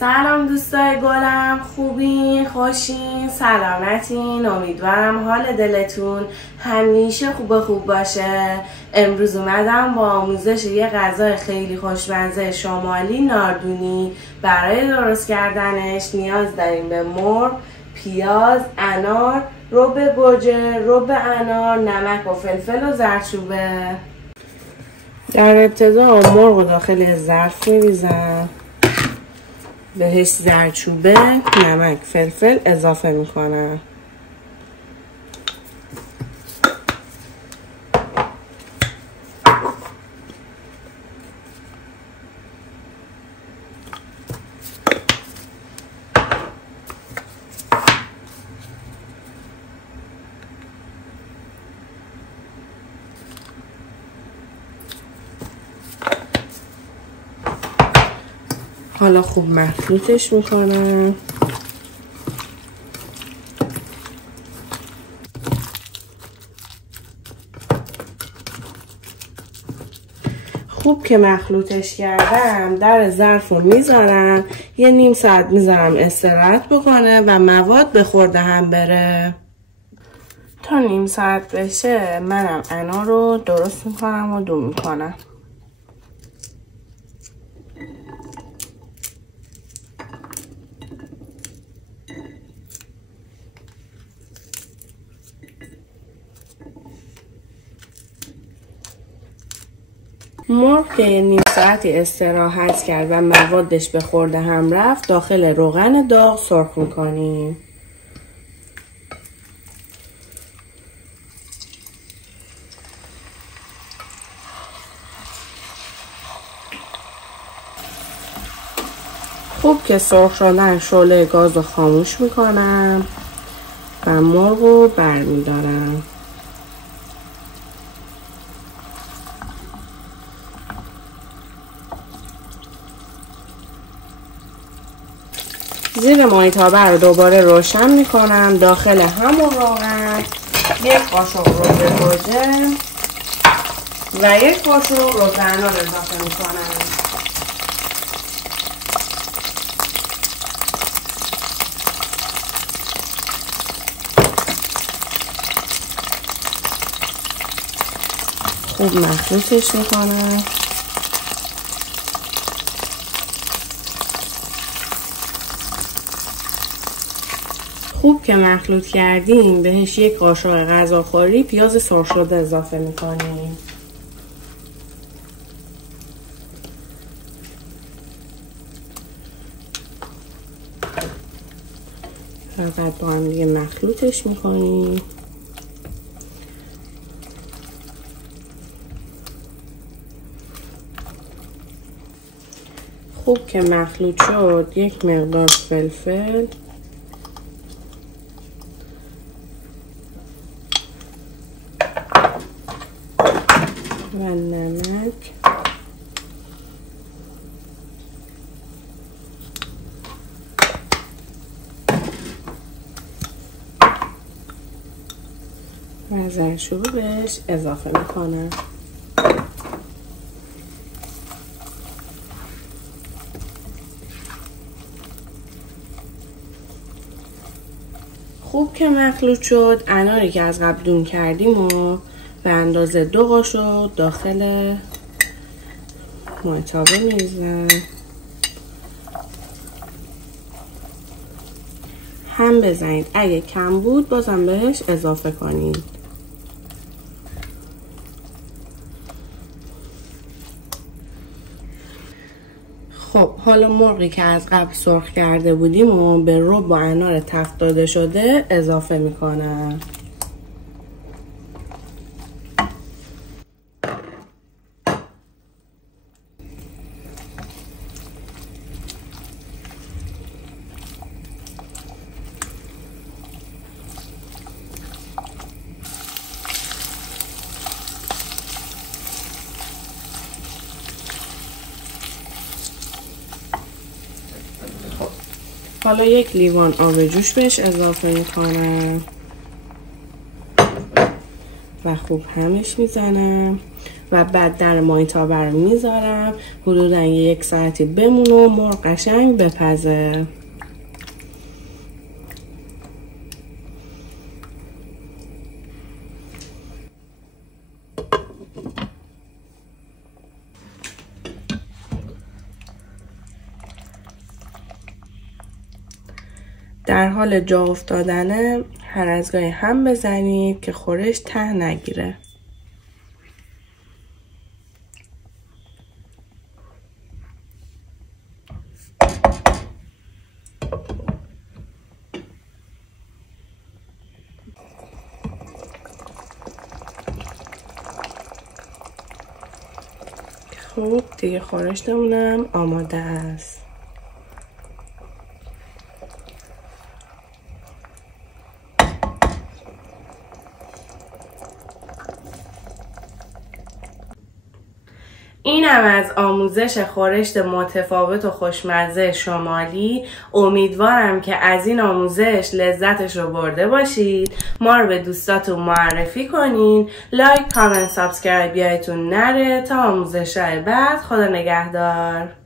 سلام دوستای گلم، خوبین، خوشین، سلامتین. امیدوارم حال دلتون همیشه خوب باشه. امروز اومدم با آموزش یه غذای خیلی خوشمزه شمالی ناردونی. برای درست کردنش نیاز داریم به مرغ، پیاز، انار، رب گوجه، رب انار، نمک و فلفل و زردچوبه. در ابتدا مرغ رو داخل ظرف میریزم، بهش زردچوبه، نمک، فلفل اضافه میکنم. حالا خوب مخلوطش میکنم. خوب که مخلوطش کردم در ظرف رو میذارم، یه نیم ساعت میذارم استراحت بکنه و مواد به خورده هم بره. تا نیم ساعت بشه منم انار رو درست میکنم و دو میکنم. مرغ که نیم ساعتی استراحت کرد و موادش به خورده هم رفت، داخل روغن داغ سرخ میکنیم. خوب که سرخ شدن شعله گاز رو خاموش میکنم و مرغ رو برمیدارم. زیر مایتابه رو دوباره روشن میکنم. داخل همون روغن یک قاشق رب گوجه و یک قاشق رب انار اضافه میکنم. خوب مخلوطش میکنم. خوب که مخلوط کردیم بهش یک قاشق غذاخوری پیاز سرخ شده اضافه میکنیم. و بعد با هم دیگه مخلوطش میکنیم. خوب که مخلوط شد یک مقدار فلفل و نمک و زردچوبه بهش اضافه میکنم. خوب که مخلوط شد اناری که از قبل دون کردیم و به اندازه 2 قاشق داخل مایتابه میریزم. هم بزنید، اگه کم بود بازم بهش اضافه کنید. خب حالا مرغی که از قبل سرخ کرده بودیم و به رب با انار تفت داده شده اضافه میکنم. حالا یک لیوان آب جوش بهش اضافه میکنم و خوب همش میزنم. و بعد در مایتابه رو میذارم حدودا 1 ساعتی بمونه و مرغ قشنگ بپزه. در حال جا افتادنه هر از گاهی هم بزنید که خورش ته نگیره. خب دیگه خورشتمونم آماده است. اینم از آموزش خورشت متفاوت و خوشمزه شمالی. امیدوارم که از این آموزش لذتش رو برده باشید. ما رو به دوستاتون معرفی کنین. لایک، کامنت، سابسکرایب یادتون نره. تا آموزش‌های بعد، خدا نگهدار.